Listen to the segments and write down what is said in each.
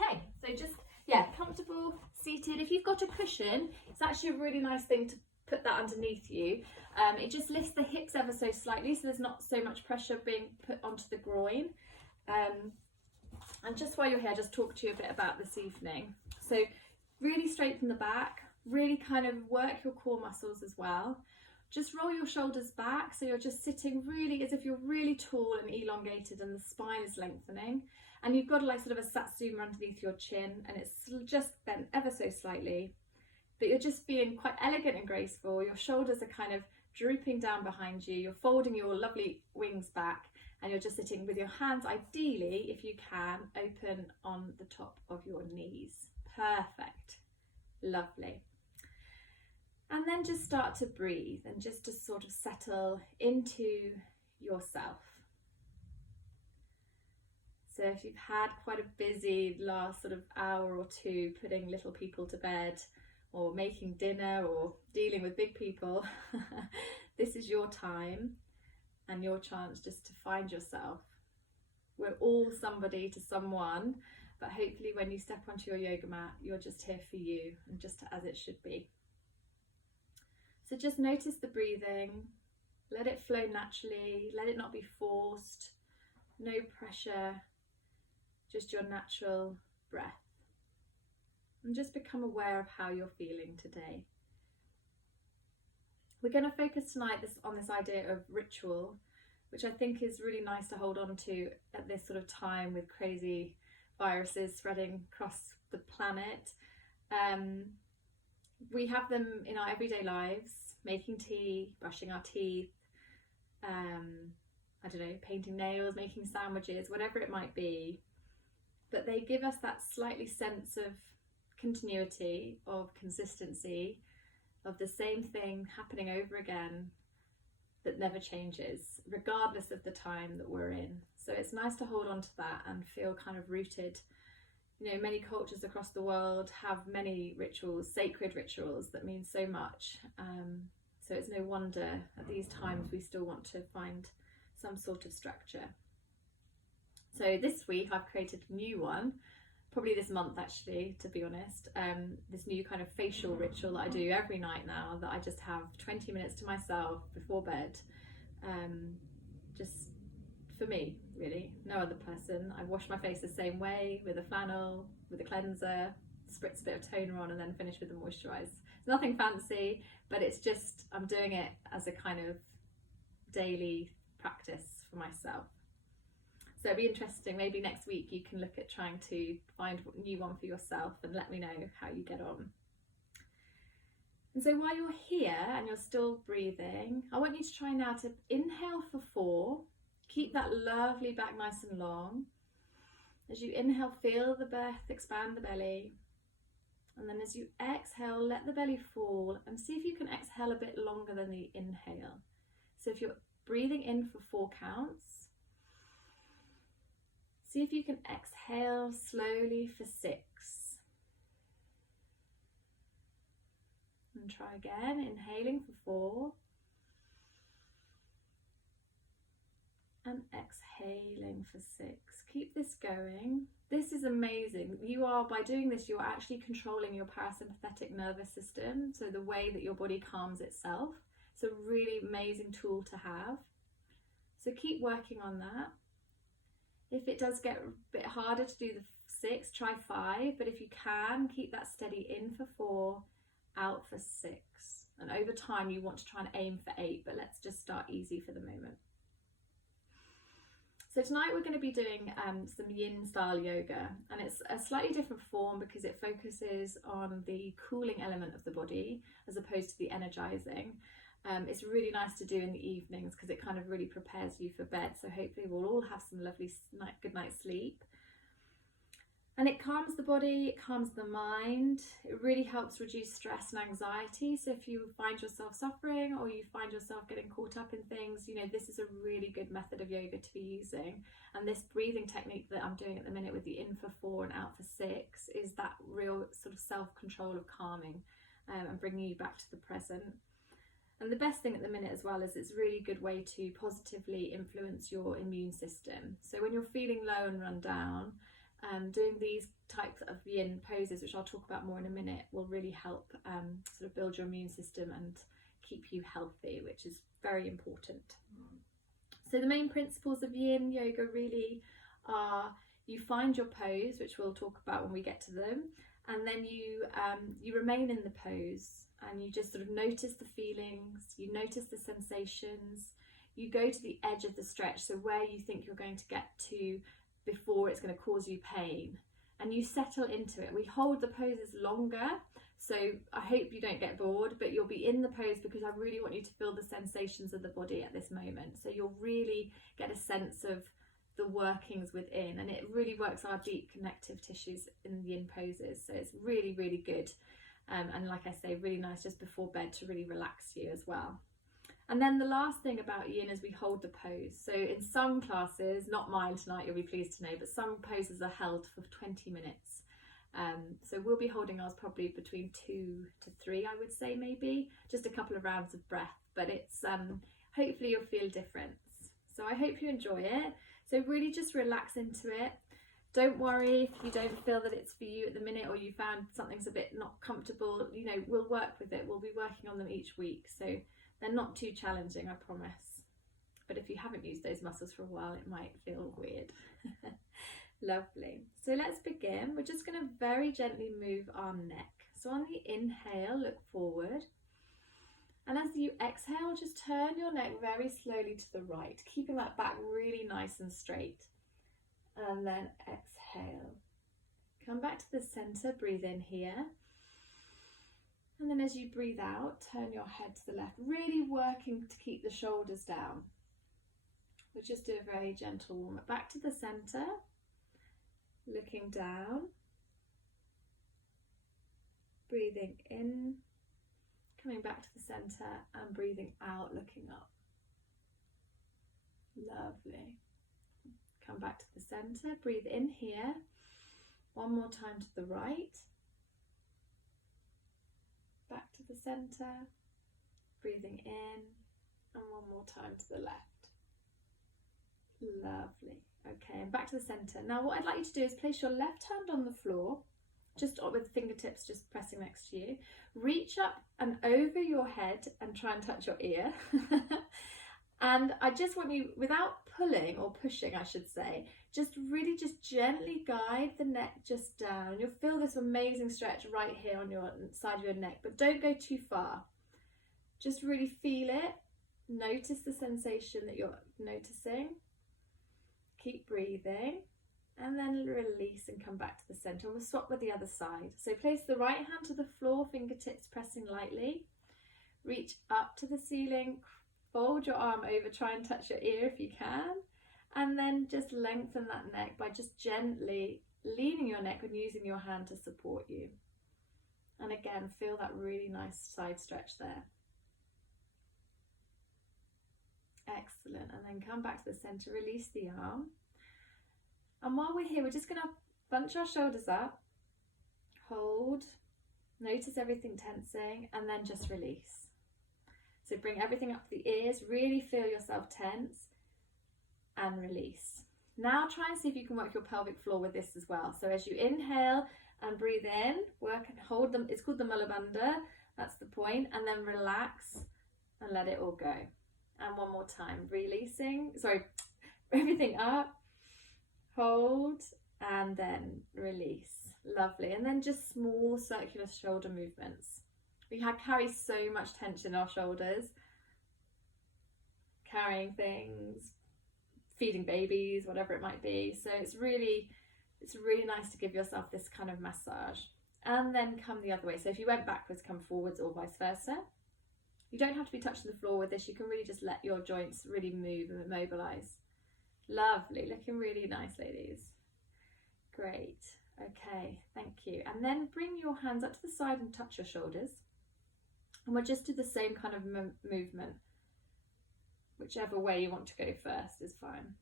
Okay, so just, yeah, comfortable, seated. If you've got a cushion, it's actually a really nice thing to put that underneath you. It just lifts the hips ever so slightly, so there's not so much pressure being put onto the groin. And just while you're here, just talk to you a bit about this evening. So really straighten the back, really kind of work your core muscles as well. Just roll your shoulders back, so you're just sitting really as if you're really tall and elongated and the spine is lengthening. And you've got like sort of a satsuma underneath your chin, and it's just bent ever so slightly. But you're just being quite elegant and graceful. Your shoulders are kind of drooping down behind you. You're folding your lovely wings back, and you're just sitting with your hands, ideally, if you can, open on the top of your knees. Perfect. Lovely. And then just start to breathe and just to sort of settle into yourself. So if you've had quite a busy last sort of hour or two putting little people to bed or making dinner or dealing with big people, this is your time and your chance just to find yourself. We're all somebody to someone, but hopefully when you step onto your yoga mat, you're just here for you and just as it should be. So just notice the breathing, let it flow naturally, let it not be forced, no pressure, just your natural breath. And just become aware of how you're feeling today. We're going to focus tonight on this idea of ritual, which I think is really nice to hold on to at this sort of time with crazy viruses spreading across the planet. We have them in our everyday lives, making tea, brushing our teeth, I don't know, painting nails, making sandwiches, whatever it might be. But they give us that slightly sense of continuity, of consistency, of the same thing happening over again that never changes, regardless of the time that we're in. So it's nice to hold on to that and feel kind of rooted. You know, many cultures across the world have many rituals, sacred rituals that mean so much. So it's no wonder at these times we still want to find some sort of structure. So this week I've created a new one, probably this month actually, to be honest, this new kind of facial ritual that I do every night now, that I just have 20 minutes to myself before bed, just for me, really, no other person. I wash my face the same way, with a flannel, with a cleanser, spritz a bit of toner on, and then finish with a moisturize. It's nothing fancy, but it's just, I'm doing it as a kind of daily practice for myself. So it'd be interesting, maybe next week you can look at trying to find a new one for yourself and let me know how you get on. And so while you're here and you're still breathing, I want you to try now to inhale for 4. Keep that lovely back nice and long. As you inhale, feel the breath expand the belly. And then as you exhale, let the belly fall and see if you can exhale a bit longer than the inhale. So if you're breathing in for 4 counts, see if you can exhale slowly for 6. And try again, inhaling for 4. And exhaling for 6. Keep this going. This is amazing. You are, by doing this, you're actually controlling your parasympathetic nervous system, so the way that your body calms itself. It's a really amazing tool to have. So keep working on that. If it does get a bit harder to do the 6, try 5, but if you can, keep that steady in for 4, out for 6. And over time you want to try and aim for 8, but let's just start easy for the moment. So tonight we're going to be doing some yin style yoga, and it's a slightly different form because it focuses on the cooling element of the body as opposed to the energizing. It's really nice to do in the evenings because it kind of really prepares you for bed, so hopefully we'll all have some lovely good night's sleep. And it calms the body, it calms the mind, it really helps reduce stress and anxiety. So if you find yourself suffering or you find yourself getting caught up in things, you know, this is a really good method of yoga to be using. And this breathing technique that I'm doing at the minute with the in for 4 and out for 6 is that real sort of self-control of calming and bringing you back to the present. And the best thing at the minute as well is it's a really good way to positively influence your immune system. So when you're feeling low and run down, doing these types of yin poses, which I'll talk about more in a minute, will really help sort of build your immune system and keep you healthy, which is very important. So the main principles of yin yoga really are: you find your pose, which we'll talk about when we get to them, and then you remain in the pose, and you just sort of notice the feelings, you notice the sensations, you go to the edge of the stretch, so where you think you're going to get to before it's going to cause you pain, and you settle into it. We hold the poses longer, so I hope you don't get bored, but you'll be in the pose because I really want you to feel the sensations of the body at this moment, so you'll really get a sense of the workings within, and it really works our deep connective tissues in the yin poses, so it's really, really good. And like I say, really nice just before bed to really relax you as well. And then the last thing about yin is we hold the pose. So in some classes, not mine tonight, you'll be pleased to know, but some poses are held for 20 minutes. So we'll be holding ours probably between 2 to 3, I would say, maybe just a couple of rounds of breath, but it's hopefully you'll feel a difference. So I hope you enjoy it. So really just relax into it. Don't worry if you don't feel that it's for you at the minute, or you found something's a bit not comfortable. You know, we'll work with it. We'll be working on them each week, so they're not too challenging, I promise. But if you haven't used those muscles for a while, it might feel weird. Lovely. So let's begin. We're just going to very gently move our neck. So on the inhale, look forward. And as you exhale, just turn your neck very slowly to the right, keeping that back really nice and straight. And then exhale. Come back to the center, breathe in here. And then as you breathe out, turn your head to the left, really working to keep the shoulders down. We'll just do a very gentle warm up. Back to the center, looking down. Breathing in, coming back to the center, and breathing out, looking up. Lovely. Come back to the center, breathe in here. One more time to the right. Back to the center, breathing in, and one more time to the left. Lovely. Okay, and back to the center. Now what I'd like you to do is place your left hand on the floor, just with fingertips just pressing next to you. Reach up and over your head and try and touch your ear. And I just want you, without pulling or pushing, I should say, just really just gently guide the neck just down. You'll feel this amazing stretch right here on your side of your neck, but don't go too far. Just really feel it. Notice the sensation that you're noticing. Keep breathing, and then release and come back to the center. We'll swap with the other side. So place the right hand to the floor, fingertips pressing lightly. Reach up to the ceiling. Fold your arm over, try and touch your ear if you can, and then just lengthen that neck by just gently leaning your neck and using your hand to support you. And again, feel that really nice side stretch there. Excellent. And then come back to the center, release the arm. And while we're here, we're just going to bunch our shoulders up, hold, notice everything tensing, and then just release. So bring everything up to the ears, really feel yourself tense, and release. Now try and see if you can work your pelvic floor with this as well. So as you inhale and breathe in, work and hold them. It's called the Mulabandha, that's the point, and then relax and let it all go. And one more time, everything up, hold, and then release. Lovely. And then just small circular shoulder movements. We carry so much tension in our shoulders, carrying things, feeding babies, whatever it might be. So it's really nice to give yourself this kind of massage. And then come the other way. So if you went backwards, come forwards, or vice versa. You don't have to be touching the floor with this. You can really just let your joints really move and immobilize. Lovely, looking really nice, ladies. Great. Okay, thank you. And then bring your hands up to the side and touch your shoulders. And we'll just do the same kind of movement. Whichever way you want to go first is fine.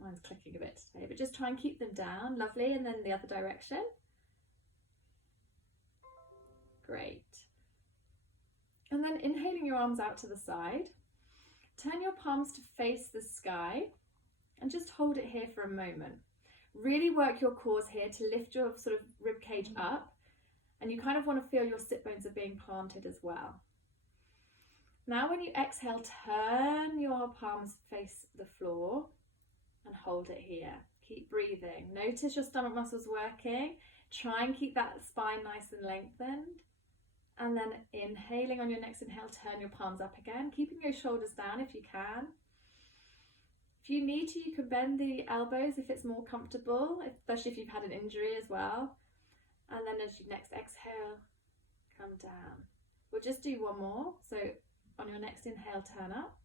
Mine's clicking a bit today, but just try and keep them down. Lovely. And then the other direction. Great. And then inhaling your arms out to the side. Turn your palms to face the sky and just hold it here for a moment. Really work your cores here to lift your sort of rib cage up, and you kind of want to feel your sit bones are being planted as well. Now when you exhale, turn your palms face the floor and hold it here. Keep breathing. Notice your stomach muscles working. Try and keep that spine nice and lengthened. And then inhaling on your next inhale, turn your palms up again, keeping your shoulders down if you can. If you need to, you can bend the elbows if it's more comfortable, especially if you've had an injury as well. And then as you next exhale, come down. We'll just do one more. So on your next inhale, turn up.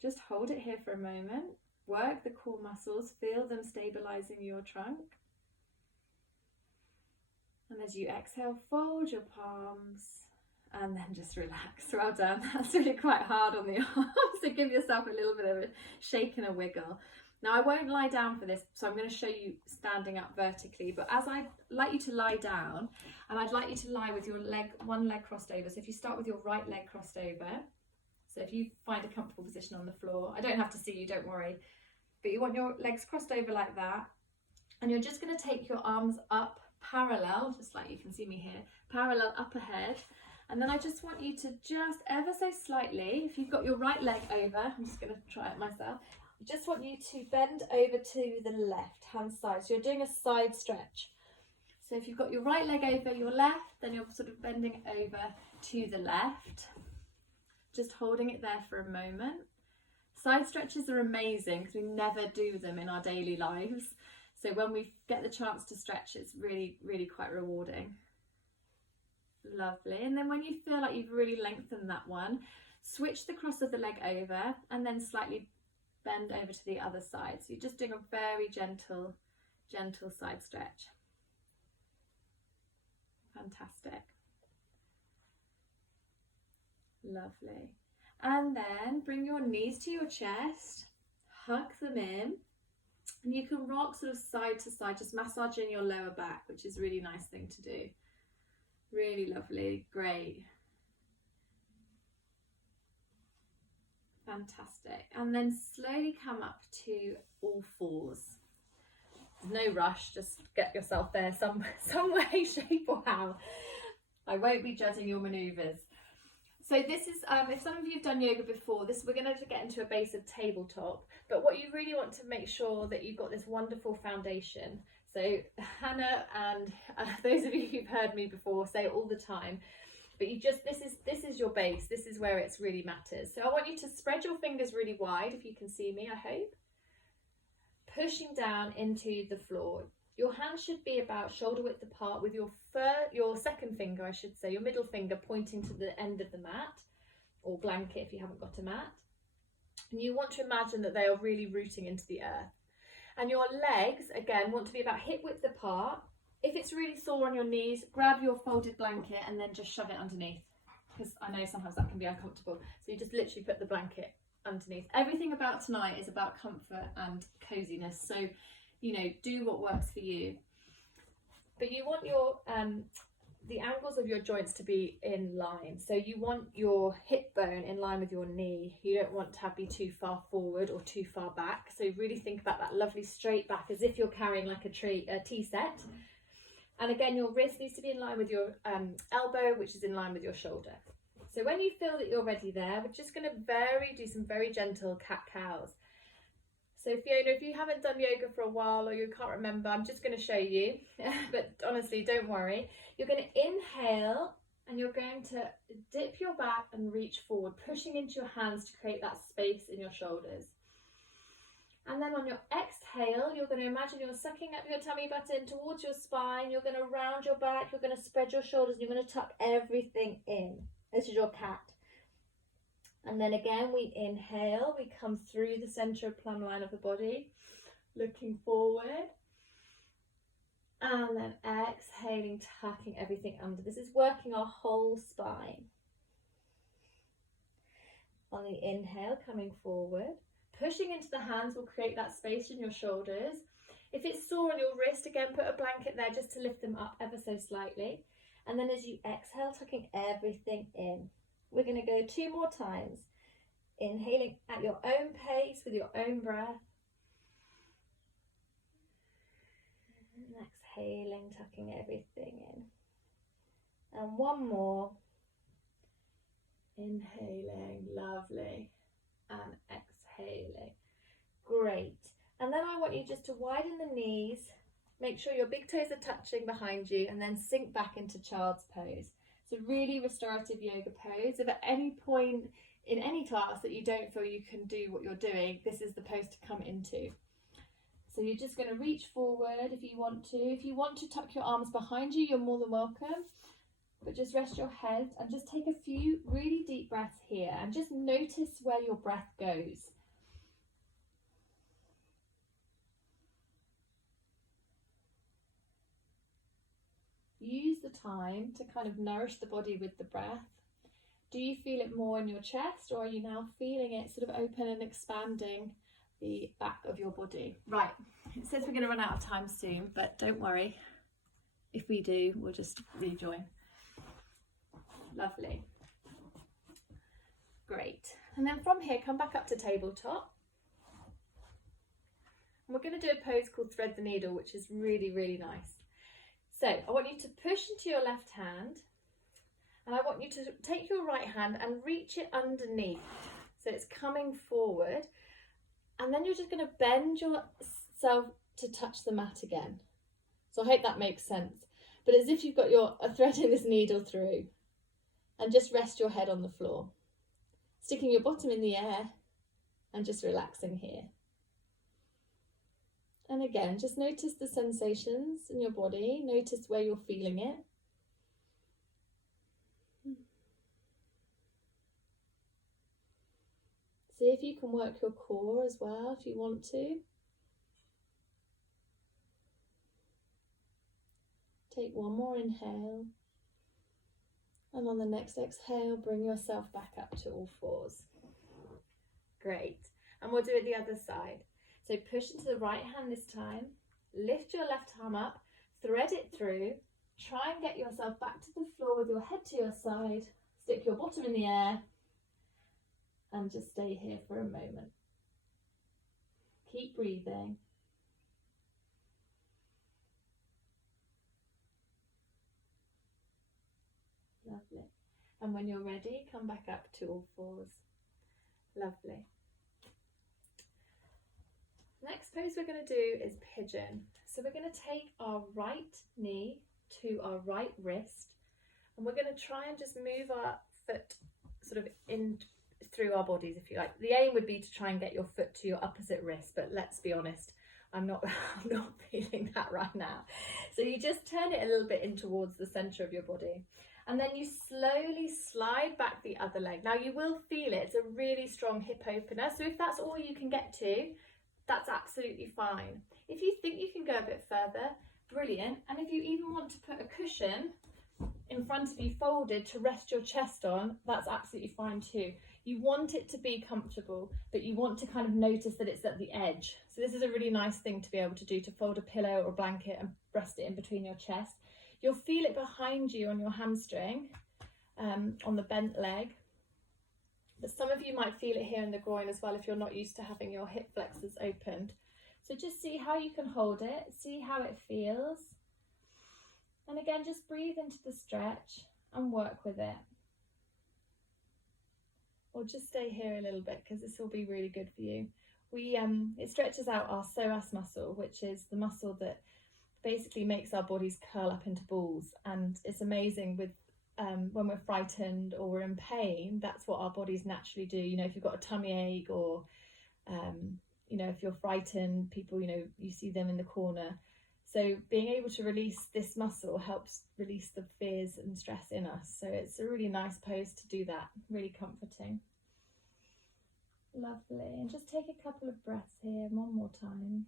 Just hold it here for a moment. Work the core muscles, feel them stabilizing your trunk. And as you exhale, fold your palms and then just relax. Well done. That's really quite hard on the arms, so give yourself a little bit of a shake and a wiggle. Now I won't lie down for this, so I'm going to show you standing up vertically, but as I'd like you to lie down, and I'd like you to lie with your one leg crossed over. So if you start with your right leg crossed over, so if you find a comfortable position on the floor, I don't have to see you, don't worry, but you want your legs crossed over like that, and you're just going to take your arms up parallel, just like you can see me here, parallel up ahead. And then I just want you to just ever so slightly, if you've got your right leg over, I'm just going to try it myself, I just want you to bend over to the left hand side. So you're doing a side stretch. So if you've got your right leg over your left, then you're sort of bending over to the left, just holding it there for a moment. Side stretches are amazing because we never do them in our daily lives. So when we get the chance to stretch, it's really, really quite rewarding. Lovely. And then when you feel like you've really lengthened that one, switch the cross of the leg over and then slightly bend over to the other side. So you're just doing a very gentle side stretch. Fantastic. Lovely. And then bring your knees to your chest, hug them in, and you can rock sort of side to side, just massaging your lower back, which is a really nice thing to do. Really lovely, great. Fantastic. And then slowly come up to all fours. No rush, just get yourself there some way, shape or how. I won't be judging your manoeuvres. So this is, if some of you have done yoga before, we're going to get into a base of tabletop, but what you really want to make sure that you've got this wonderful foundation. So Hannah and those of you who've heard me before say it all the time, but this is your base, this is where it really matters. So I want you to spread your fingers really wide, if you can see me, I hope, pushing down into the floor. Your hands should be about shoulder width apart with your second finger, I should say, your middle finger pointing to the end of the mat or blanket if you haven't got a mat. And you want to imagine that they are really rooting into the earth. And your legs, again, want to be about hip width apart. If it's really sore on your knees, grab your folded blanket and then just shove it underneath. Because I know sometimes that can be uncomfortable. So you just literally put the blanket underneath. Everything about tonight is about comfort and coziness. So, you know, do what works for you. But you want your the angles of your joints to be in line. So you want your hip bone in line with your knee. You don't want to be too far forward or too far back. So really think about that lovely straight back as if you're carrying like a tea set. And again, your wrist needs to be in line with your elbow, which is in line with your shoulder. So when you feel that you're ready there, we're just going to do some very gentle cat-cows. So Fiona, if you haven't done yoga for a while or you can't remember, I'm just going to show you, but honestly, don't worry. You're going to inhale and you're going to dip your back and reach forward, pushing into your hands to create that space in your shoulders. And then on your exhale, you're going to imagine you're sucking up your tummy button towards your spine. You're going to round your back, you're going to spread your shoulders, and you're going to tuck everything in. This is your cat. And then again, we inhale, we come through the center of plumb line of the body, looking forward. And then exhaling, tucking everything under. This is working our whole spine. On the inhale, coming forward. Pushing into the hands will create that space in your shoulders. If it's sore on your wrist, again, put a blanket there just to lift them up ever so slightly. And then as you exhale, tucking everything in. We're going to go 2 more times. Inhaling at your own pace with your own breath. exhaling, tucking everything in. And one more. Inhaling, lovely, and exhaling. Great. And then I want you just to widen the knees, make sure your big toes are touching behind you, and then sink back into child's pose. It's a really restorative yoga pose. If at any point in any class that you don't feel you can do what you're doing, this is the pose to come into. So you're just going to reach forward if you want to. If you want to tuck your arms behind you, you're more than welcome. But just rest your head and just take a few really deep breaths here and just notice where your breath goes. Use the time to kind of nourish the body with the breath. Do you feel it more in your chest, or are you now feeling it sort of open and expanding the back of your body? Right, it says we're going to run out of time soon, but don't worry. If we do, we'll just rejoin. Lovely. Great. And then from here, come back up to tabletop. And we're going to do a pose called thread the needle, which is really, really nice. So I want you to push into your left hand, and I want you to take your right hand and reach it underneath. So it's coming forward, and then you're just going to bend yourself to touch the mat again. So I hope that makes sense. But as if you've got a thread in this needle through. And just rest your head on the floor, sticking your bottom in the air and just relaxing here. And again, just notice the sensations in your body, notice where you're feeling it. See if you can work your core as well if you want to. Take one more inhale. And on the next exhale, bring yourself back up to all fours. Great. And we'll do it the other side. So push into the right hand this time. Lift your left arm up. Thread it through. Try and get yourself back to the floor with your head to your side. Stick your bottom in the air. And just stay here for a moment. Keep breathing. Lovely. And when you're ready, come back up to all fours. Lovely. Next pose we're going to do is pigeon. So we're going to take our right knee to our right wrist, and we're going to try and just move our foot sort of in through our bodies, if you like. The aim would be to try and get your foot to your opposite wrist, but let's be honest, I'm not feeling that right now. So you just turn it a little bit in towards the center of your body. And then you slowly slide back the other leg. Now you will feel it. It's a really strong hip opener. So if that's all you can get to, that's absolutely fine. If you think you can go a bit further, brilliant. And if you even want to put a cushion in front of you folded to rest your chest on, that's absolutely fine too. You want it to be comfortable, but you want to kind of notice that it's at the edge. So this is a really nice thing to be able to do, to fold a pillow or a blanket and rest it in between your chest. You'll feel it behind you on your hamstring, on the bent leg. But some of you might feel it here in the groin as well if you're not used to having your hip flexors opened. So just see how you can hold it, see how it feels. And again, just breathe into the stretch and work with it. Or just stay here a little bit because this will be really good for you. It stretches out our psoas muscle, which is the muscle that basically makes our bodies curl up into balls, and it's amazing with when we're frightened or we're in pain, that's what our bodies naturally do. You know, if you've got a tummy ache or you know, if you're frightened, people, you know, you see them in the corner. So being able to release this muscle helps release the fears and stress in us. So it's a really nice pose to do that, really comforting. Lovely. And just take a couple of breaths here, one more time.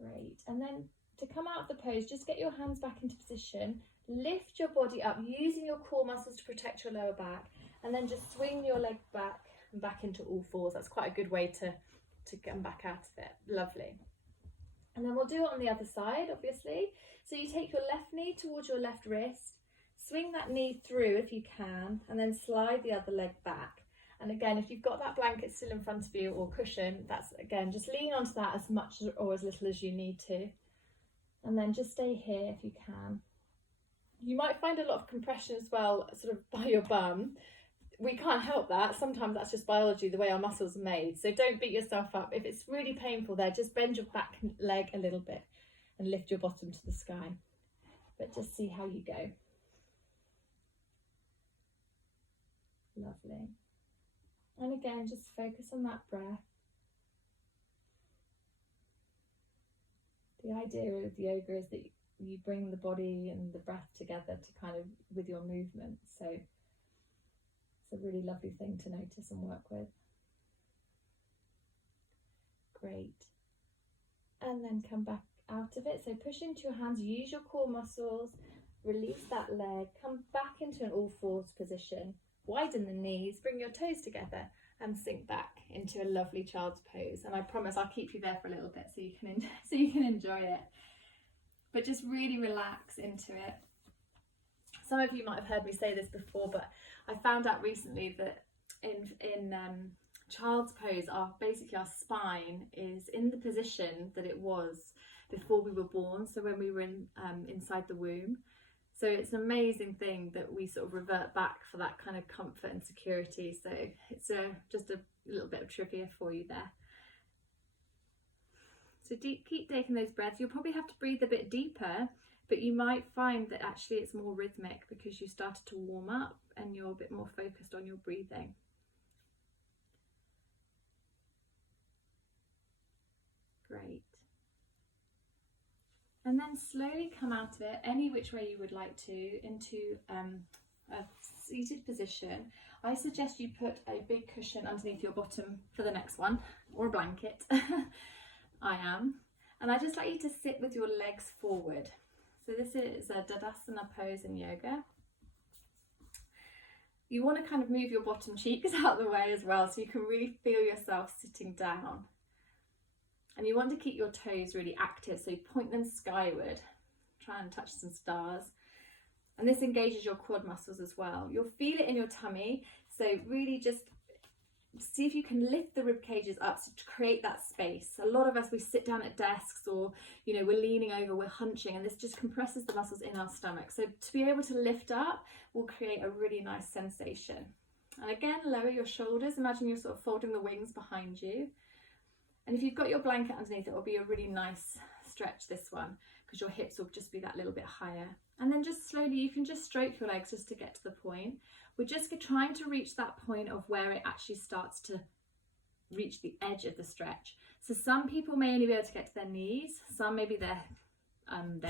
Great. And then to come out of the pose, just get your hands back into position, lift your body up using your core muscles to protect your lower back, and then just swing your leg back and back into all fours. That's quite a good way to come back out of it. Lovely. And then we'll do it on the other side, obviously. So you take your left knee towards your left wrist, swing that knee through if you can, and then slide the other leg back. And again, if you've got that blanket still in front of you or cushion, that's again, just lean onto that as much or as little as you need to. And then just stay here if you can. You might find a lot of compression as well, sort of by your bum. We can't help that. Sometimes that's just biology, the way our muscles are made. So don't beat yourself up. If it's really painful there, just bend your back leg a little bit and lift your bottom to the sky. But just see how you go. Lovely. And again, just focus on that breath. The idea of yoga is that you bring the body and the breath together to kind of with your movement. So it's a really lovely thing to notice and work with. Great. And then come back out of it. So push into your hands, use your core muscles, release that leg, come back into an all fours position. Widen the knees, bring your toes together and sink back into a lovely child's pose. And I promise I'll keep you there for a little bit so you can enjoy it. But just really relax into it. Some of you might have heard me say this before, but I found out recently that in child's pose, basically our spine is in the position that it was before we were born. So when we were inside the womb. So it's an amazing thing that we sort of revert back for that kind of comfort and security. So it's just a little bit of trivia for you there. So keep taking those breaths. You'll probably have to breathe a bit deeper, but you might find that actually it's more rhythmic because you started to warm up and you're a bit more focused on your breathing. Great. And then slowly come out of it any which way you would like to into a seated position. I suggest you put a big cushion underneath your bottom for the next one, or a blanket. I am. And I just like you to sit with your legs forward. So this is a Tadasana pose in yoga. You want to kind of move your bottom cheeks out of the way as well so you can really feel yourself sitting down. And you want to keep your toes really active, so you point them skyward. Try and touch some stars. And this engages your quad muscles as well. You'll feel it in your tummy, so really just see if you can lift the rib cages up to create that space. A lot of us, we sit down at desks or, we're leaning over, we're hunching, and this just compresses the muscles in our stomach. So to be able to lift up will create a really nice sensation. And again, lower your shoulders. Imagine you're sort of folding the wings behind you. And if you've got your blanket underneath, it will be a really nice stretch, this one, because your hips will just be that little bit higher. And then just slowly, you can just stroke your legs just to get to the point. We're just trying to reach that point of where it actually starts to reach the edge of the stretch. So some people may only be able to get to their knees, some maybe their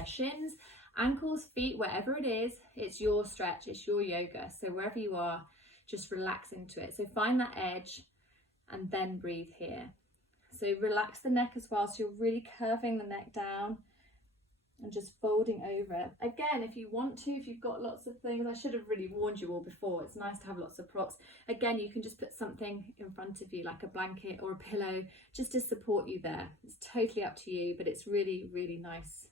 shins, ankles, feet, wherever it is, it's your stretch, it's your yoga. So wherever you are, just relax into it. So find that edge and then breathe here. So relax the neck as well, so you're really curving the neck down and just folding over. Again, if you want to, if you've got lots of things, I should have really warned you all before, it's nice to have lots of props. Again, you can just put something in front of you, like a blanket or a pillow, just to support you there. It's totally up to you, but it's really, really nice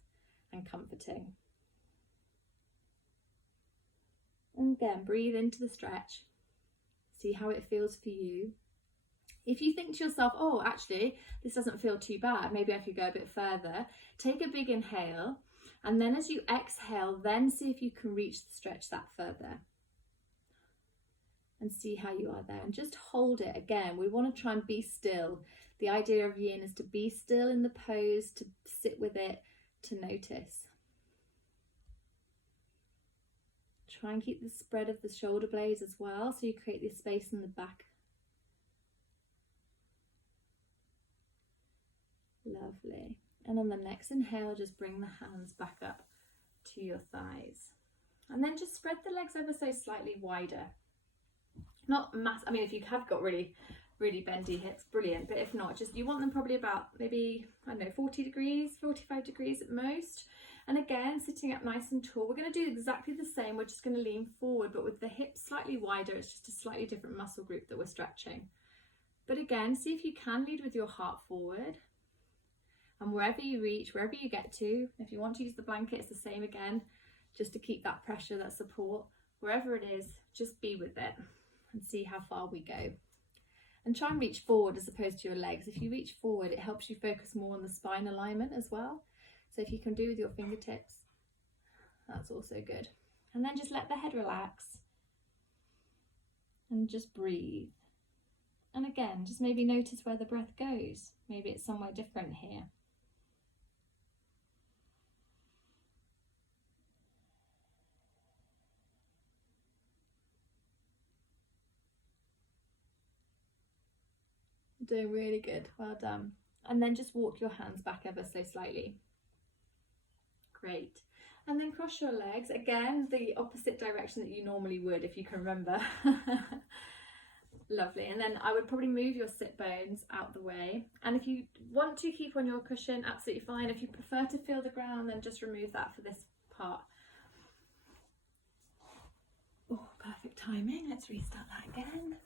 and comforting. And again, breathe into the stretch. See how it feels for you. If you think to yourself, oh, actually, this doesn't feel too bad, maybe I could go a bit further, take a big inhale, and then as you exhale, then see if you can reach the stretch that further. And see how you are there. And just hold it. Again, we want to try and be still. The idea of yin is to be still in the pose, to sit with it, to notice. Try and keep the spread of the shoulder blades as well, so you create this space in the back. Lovely. And on the next inhale, just bring the hands back up to your thighs. And then just spread the legs ever so slightly wider. Not mass. I mean, if you have got really, really bendy hips, brilliant. But if not, just you want them probably about maybe, 40 degrees, 45 degrees at most. And again, sitting up nice and tall. We're going to do exactly the same. We're just going to lean forward, but with the hips slightly wider. It's just a slightly different muscle group that we're stretching. But again, see if you can lead with your heart forward. And wherever you reach, wherever you get to, if you want to use the blanket, it's the same again, just to keep that pressure, that support. Wherever it is, just be with it and see how far we go. And try and reach forward as opposed to your legs. If you reach forward, it helps you focus more on the spine alignment as well. So if you can do with your fingertips, that's also good. And then just let the head relax and just breathe. And again, just maybe notice where the breath goes. Maybe it's somewhere different here. Doing really good, well done. And then just walk your hands back ever so slightly. Great. And then cross your legs, again, the opposite direction that you normally would, if you can remember. Lovely. And then I would probably move your sit bones out the way. And if you want to keep on your cushion, absolutely fine. If you prefer to feel the ground, then just remove that for this part. Oh, perfect timing. Let's restart that again.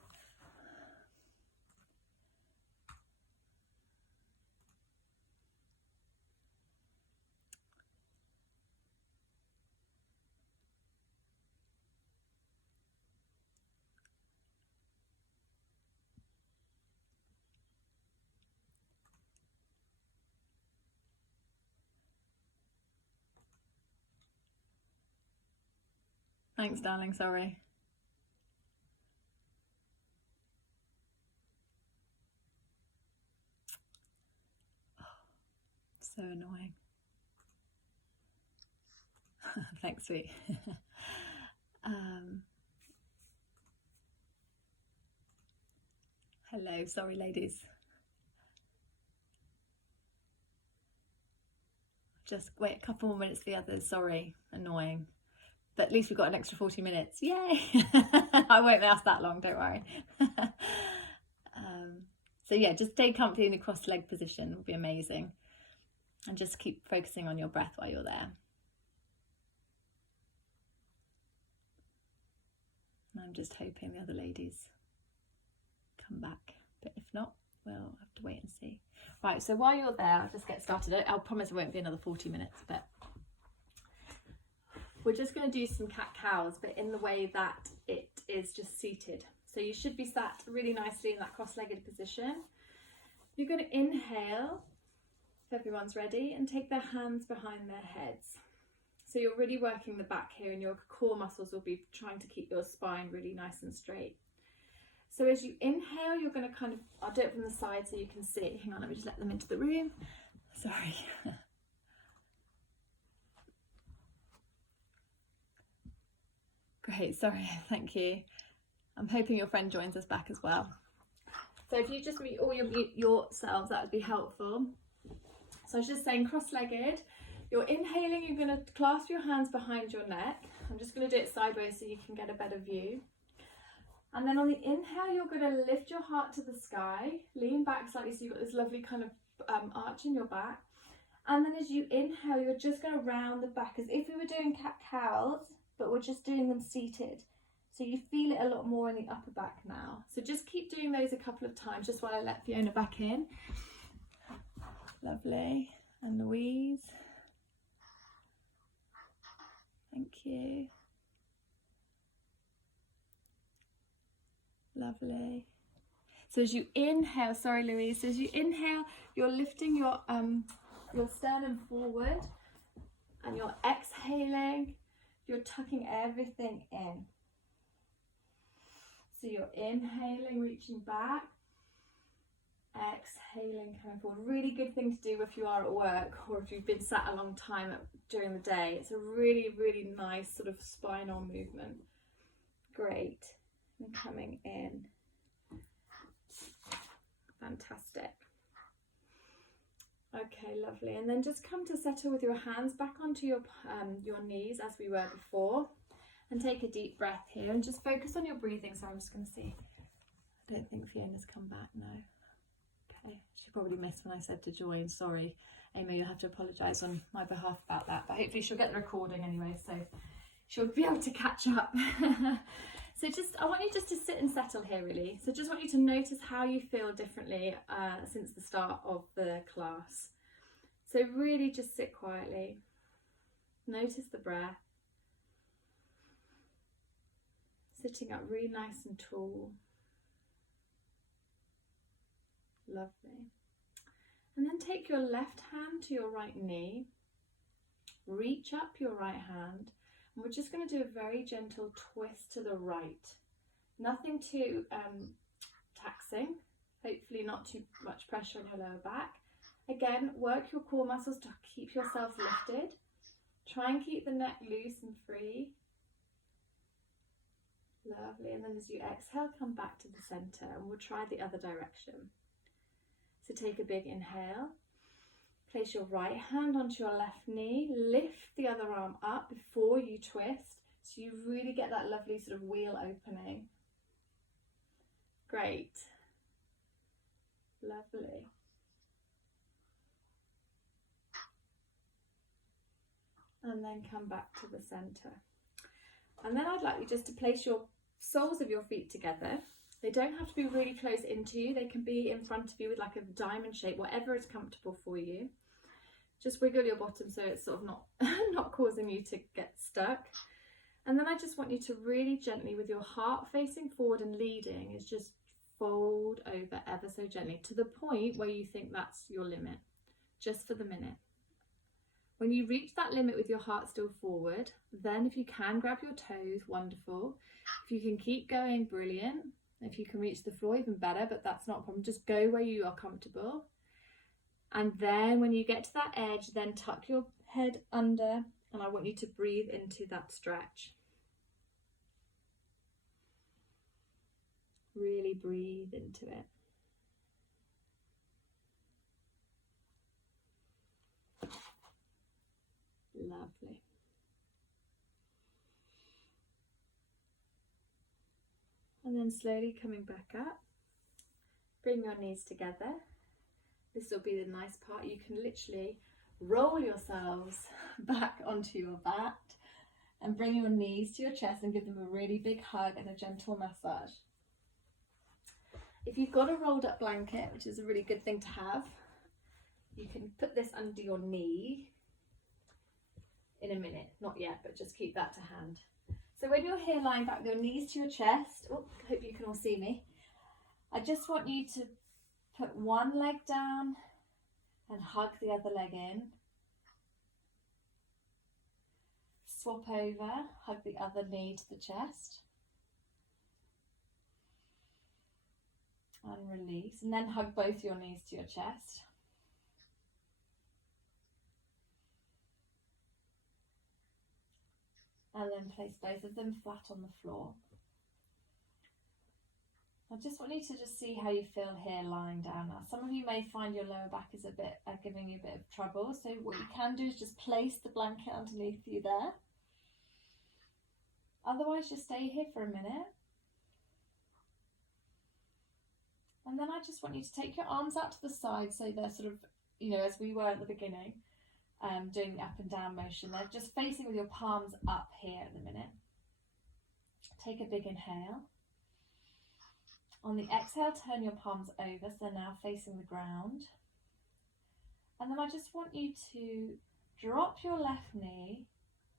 Thanks, darling, sorry. Oh, so annoying. Thanks, sweet. Hello, sorry ladies. Just wait a couple more minutes for the others, sorry, annoying. But at least we've got an extra 40 minutes. Yay! I won't last that long, don't worry. So yeah, just stay comfy in the cross leg position, would be amazing. And just keep focusing on your breath while you're there. And I'm just hoping the other ladies come back, but if not, we'll have to wait and see. Right, so while you're there, I'll just get started. I promise it won't be another 40 minutes, but we're just going to do some cat-cows, but in the way that it is just seated. So you should be sat really nicely in that cross-legged position. You're going to inhale, if everyone's ready, and take their hands behind their heads. So you're really working the back here, and your core muscles will be trying to keep your spine really nice and straight. So as you inhale, you're going to kind of, I'll do it from the side so you can see. Hang on, let me just let them into the room. Sorry. Great, sorry, thank you. I'm hoping your friend joins us back as well. So if you just mute yourselves, that would be helpful. So I was just saying, cross-legged, you're inhaling, you're going to clasp your hands behind your neck. I'm just going to do it sideways so you can get a better view. And then on the inhale, you're going to lift your heart to the sky, lean back slightly so you've got this lovely kind of arch in your back. And then as you inhale, you're just going to round the back as if we were doing cat-cows, but we're just doing them seated. So you feel it a lot more in the upper back now. So just keep doing those a couple of times just while I let Fiona back in. Lovely. And Louise. Thank you. Lovely. So as you inhale, sorry Louise, so as you inhale, you're lifting your sternum forward, and you're exhaling, you're tucking everything in. So you're inhaling, reaching back, exhaling, coming forward. Really good thing to do if you are at work or if you've been sat a long time during the day. It's a really, really nice sort of spinal movement. Great. And coming in. Fantastic. Okay, lovely. And then just come to settle with your hands back onto your knees as we were before. And take a deep breath here and just focus on your breathing. So I'm just going to see. I don't think Fiona's come back, no. Okay, she probably missed when I said to join. Sorry, Amy, you'll have to apologise on my behalf about that. But hopefully she'll get the recording anyway, so she'll be able to catch up. So I want you just to sit and settle here really. So just want you to notice how you feel differently since the start of the class. So really just sit quietly. Notice the breath. Sitting up really nice and tall. Lovely. And then take your left hand to your right knee, reach up your right hand, and we're just going to do a very gentle twist to the right. Nothing too taxing, hopefully not too much pressure on your lower back. Again, work your core muscles to keep yourself lifted. Try and keep the neck loose and free. Lovely. And then as you exhale, come back to the center, and we'll try the other direction. So take a big inhale. Place your right hand onto your left knee. Lift the other arm up before you twist, so you really get that lovely sort of wheel opening. Great. Lovely. And then come back to the center. And then I'd like you just to place your soles of your feet together. They don't have to be really close into you. They can be in front of you with like a diamond shape, whatever is comfortable for you. Just wiggle your bottom so it's sort of not causing you to get stuck. And then I just want you to really gently, with your heart facing forward and leading, is just fold over ever so gently to the point where you think that's your limit, just for the minute. When you reach that limit with your heart still forward, then if you can grab your toes, wonderful. If you can keep going, brilliant. If you can reach the floor, even better, but that's not a problem. Just go where you are comfortable. And then when you get to that edge, then tuck your head under, and I want you to breathe into that stretch. Really breathe into it. Lovely. And then slowly coming back up, bring your knees together. This will be the nice part. You can literally roll yourselves back onto your mat and bring your knees to your chest and give them a really big hug and a gentle massage. If you've got a rolled up blanket, which is a really good thing to have, you can put this under your knee in a minute. Not yet, but just keep that to hand. So when you're here lying back with your knees to your chest, oh, I hope you can all see me. I just want you to put one leg down and hug the other leg in. Swap over, hug the other knee to the chest. And release, and then hug both your knees to your chest. And then place both of them flat on the floor. I just want you to just see how you feel here lying down. Now, some of you may find your lower back is giving you a bit of trouble. So what you can do is just place the blanket underneath you there. Otherwise, just stay here for a minute. And then I just want you to take your arms out to the side so they're sort of, as we were at the beginning, doing the up and down motion. They're just facing with your palms up here at the minute. Take a big inhale. On the exhale, turn your palms over, so they're now facing the ground. And then I just want you to drop your left knee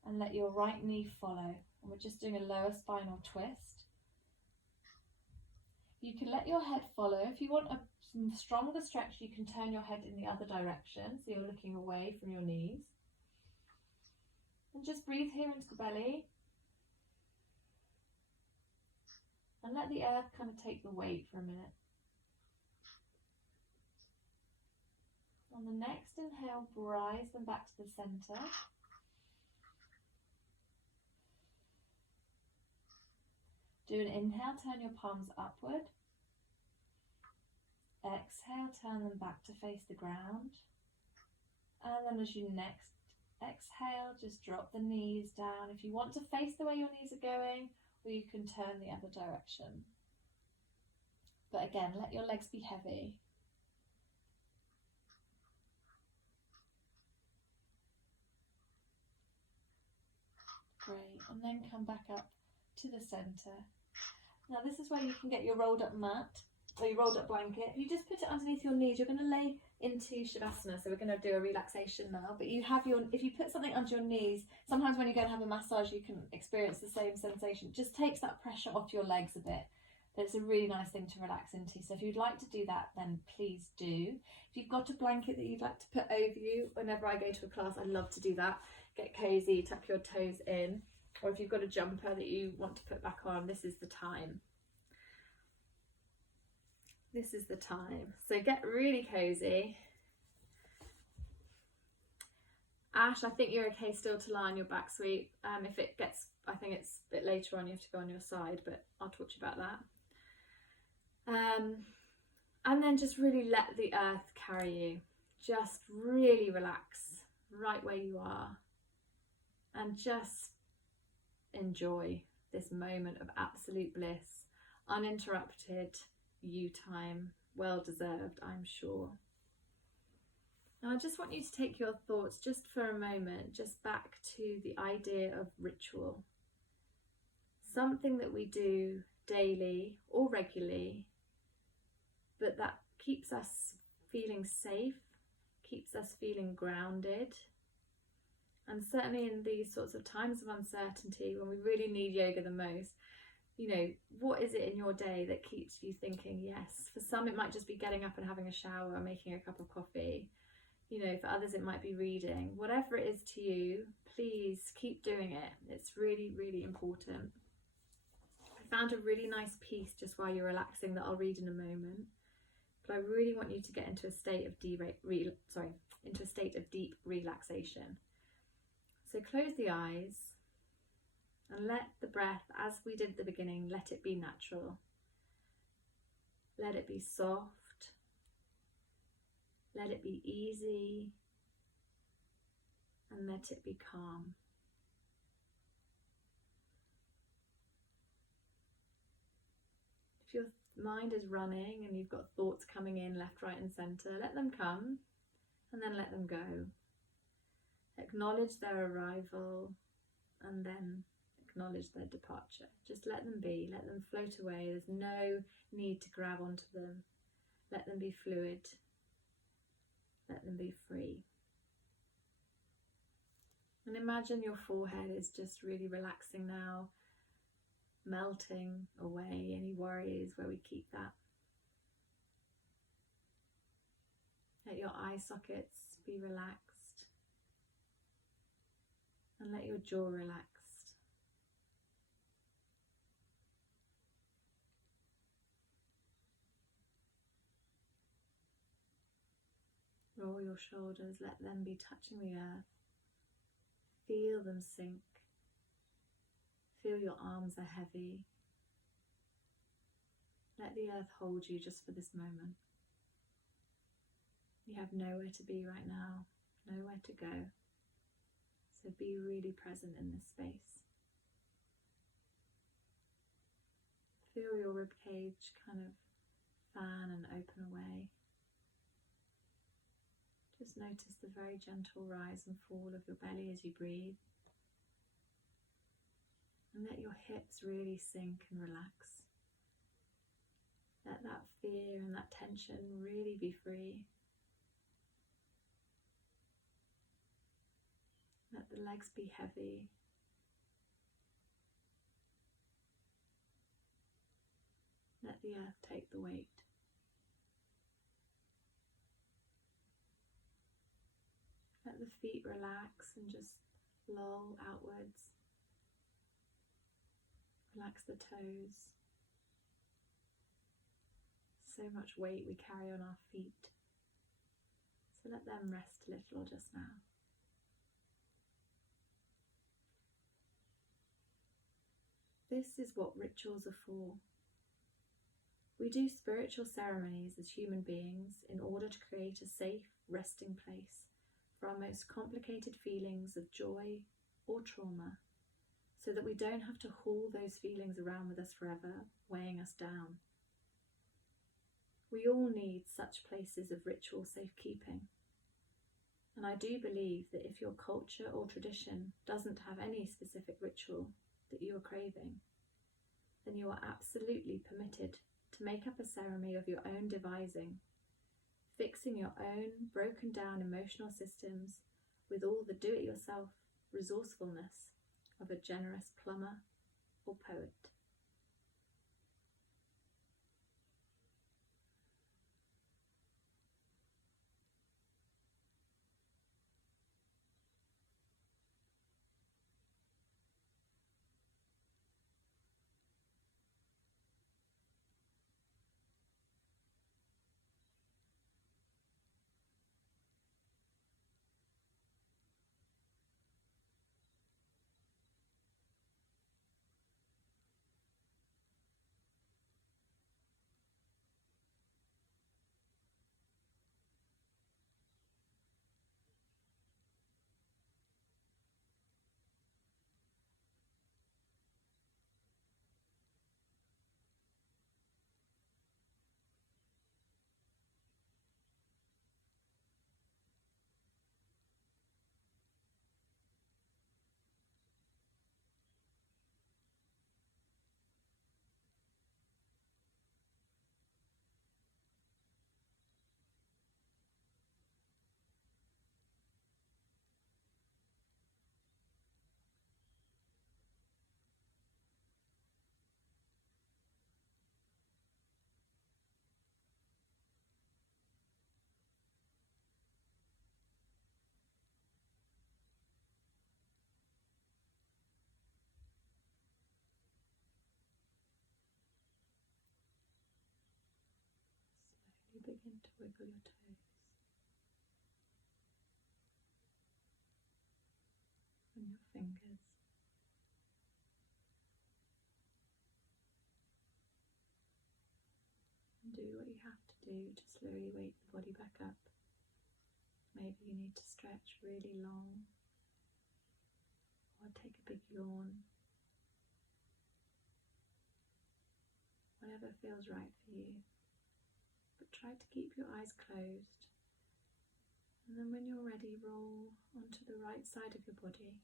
and let your right knee follow. And we're just doing a lower spinal twist. You can let your head follow. If you want a stronger stretch, you can turn your head in the other direction, so you're looking away from your knees. And just breathe here into the belly. And let the earth kind of take the weight for a minute. On the next inhale, rise them back to the center. Do an inhale, turn your palms upward. Exhale, turn them back to face the ground. And then as you next exhale, just drop the knees down. If you want to face the way your knees are going, or you can turn the other direction. But again, let your legs be heavy. Great, and then come back up to the center. Now this is where you can get your rolled up mat or your rolled up blanket. You just put it underneath your knees. You're going to lay into Shavasana, so we're going to do a relaxation now. But if you put something under your knees, sometimes when you go and have a massage, you can experience the same sensation. It just takes that pressure off your legs a bit. It's a really nice thing to relax into. So if you'd like to do that, then please do. If you've got a blanket that you'd like to put over you, whenever I go to a class, I love to do that. Get cozy, tuck your toes in. Or if you've got a jumper that you want to put back on, this is the time. This is the time. So get really cozy. Ash, I think you're okay still to lie on your back, sweet. If it gets, I think it's a bit later on, you have to go on your side, but I'll talk to you about that. And then just really let the earth carry you. Just really relax right where you are and just enjoy this moment of absolute bliss, uninterrupted you time, well deserved, I'm sure. Now I just want you to take your thoughts just for a moment, just back to the idea of ritual. Something that we do daily or regularly, but that keeps us feeling safe, keeps us feeling grounded. And certainly in these sorts of times of uncertainty, when we really need yoga the most, you know, what is it in your day that keeps you thinking yes? For some, it might just be getting up and having a shower or making a cup of coffee. You know, for others, it might be reading. Whatever it is to you, please keep doing it. It's really, really important. I found a really nice piece just while you're relaxing that I'll read in a moment. But I really want you to get into a state of deep relaxation. So close the eyes and let the breath, as we did at the beginning, let it be natural. Let it be soft. Let it be easy. And let it be calm. If your mind is running and you've got thoughts coming in left, right and centre, let them come and then let them go. Acknowledge their arrival and then acknowledge their departure. Just let them be, let them float away. There's no need to grab onto them. Let them be fluid. Let them be free. And imagine your forehead is just really relaxing now, melting away any worries where we keep that. Let your eye sockets be relaxed. And let your jaw relax. Roll your shoulders, let them be touching the earth. Feel them sink. Feel your arms are heavy. Let the earth hold you just for this moment. You have nowhere to be right now, nowhere to go. So be really present in this space. Feel your ribcage kind of fan and open away. Just notice the very gentle rise and fall of your belly as you breathe. And let your hips really sink and relax. Let that fear and that tension really be free. Let the legs be heavy. Let the earth take the weight. Let the feet relax and just loll outwards. Relax the toes. So much weight we carry on our feet. So let them rest a little just now. This is what rituals are for. We do spiritual ceremonies as human beings in order to create a safe resting place for our most complicated feelings of joy or trauma, so that we don't have to haul those feelings around with us forever, weighing us down. We all need such places of ritual safekeeping. And I do believe that if your culture or tradition doesn't have any specific ritual that you are craving, then you are absolutely permitted to make up a ceremony of your own devising, fixing your own broken down emotional systems with all the do-it-yourself resourcefulness of a generous plumber or poet. begin to wiggle your toes and your fingers. And do what you have to do to slowly wake the body back up. Maybe you need to stretch really long or take a big yawn. Whatever feels right for you. But try to keep your eyes closed. And then when you're ready, roll onto the right side of your body.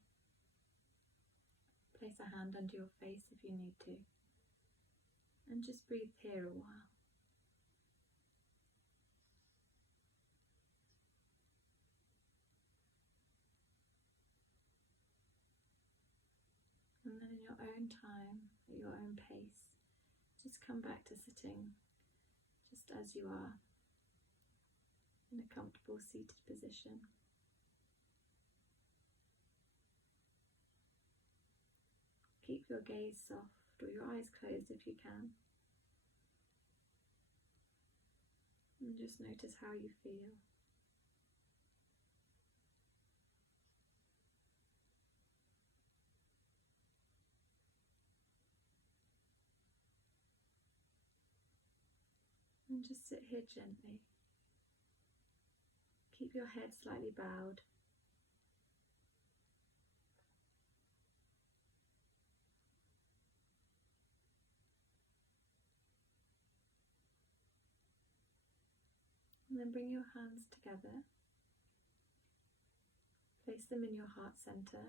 Place a hand under your face if you need to. And just breathe here a while. And then in your own time, at your own pace, just come back to sitting just as you are, in a comfortable seated position. Keep your gaze soft or your eyes closed if you can. And just notice how you feel. And just sit here gently. Keep your head slightly bowed. And then bring your hands together. Place them in your heart center,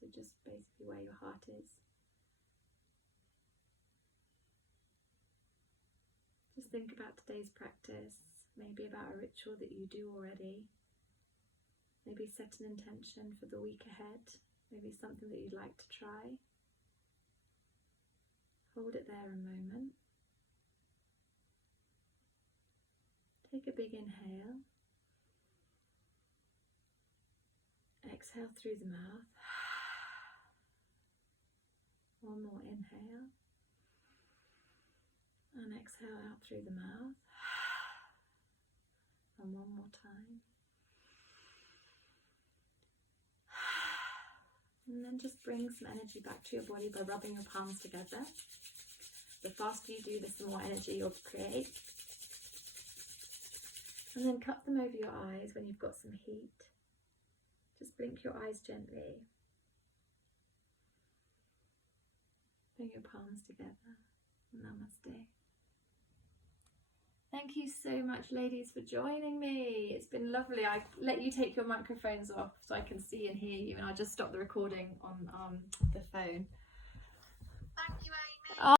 so just basically where your heart is. Just think about today's practice, maybe about a ritual that you do already. Maybe set an intention for the week ahead, maybe something that you'd like to try. Hold it there a moment. Take a big inhale. Exhale through the mouth. One more inhale. And exhale out through the mouth. And one more time. And then just bring some energy back to your body by rubbing your palms together. The faster you do this, the more energy you'll create. And then cup them over your eyes when you've got some heat. Just blink your eyes gently. Bring your palms together. Namaste. Thank you so much, ladies, for joining me. It's been lovely. I let you take your microphones off so I can see and hear you, and I'll just stop the recording on the phone. Thank you,